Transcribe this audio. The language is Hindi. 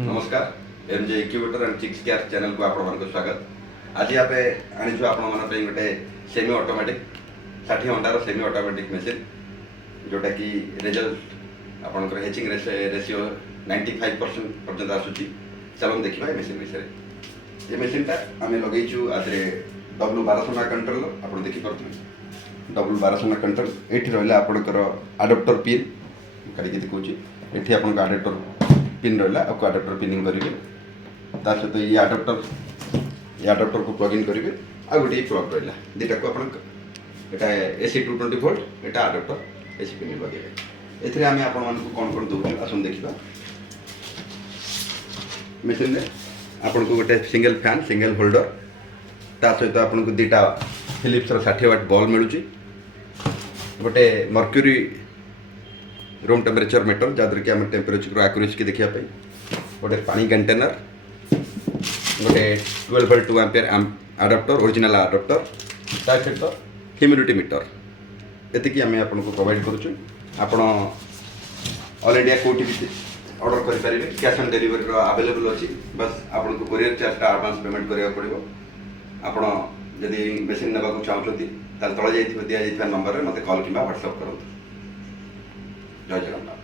नमस्कार MJ incubator and chicks care channel को आपण स्वागत। आज आप आनीचु आपण गोटे सेमी ऑटोमेटिक 60 घंटार सेमी ऑटोमेटिक मशीन जोटा कि रिजल्ट आपंकर हेचिंग रेशियो 95% पर्यंत आसूची। चलो देखा ये मशीन विषय। ये मशीनटा आम लगेचु आधे W1200 कंट्रोल आप देखिपे W1200 कंट्रोल ये रहा आपंकर आडाप्टर पिन काढ़ी देखा ये आप आडाप्टर पिन रहा आपको आडाप्टर पिनिंग करेंगे सहित ये आडाप्टर को प्लग इन करेंगे आ गोटे प्लग रहा दुटा को आप AC 220 वोल्ट एटा आडाप्टर AC पिन लगे ए आम आपको कौन कौन दूँ आसन देखा। मेसीन आपन को गोटे सिंगल फैन सिंगल होल्डर ता सहित आपन को दुटा फिलिप्स 60 वाट बल्ब मिलूँ गोटे मर्क्यूरी रूम टेम्परेचर मीटर जहाँद्वारा कि आम टेम्परेचर आक्यूरेसी की देखा गोटे पानी कंटेनर गोटे 12 वोल्ट 2 एम्पियर आडाप्टर ओरिजिनल आडाप्टर ता सहित ह्यूमिडिटी मीटर एतिकी आम आपको प्रोवाइड करुँ। आप ऑल इंडिया कोटी भी ऑर्डर करेंगे कैश ऑन डिलीवरी अवेलेबल अच्छी बस आपको कोरियर चार्ज एडवांस पेमेंट करा पड़ो। आप जदि मेसीन नेबा चाहते तले तले दि जाइए नंबर में मत कॉल कि व्हाट्सएप करूँ। जय जगन्नाथ।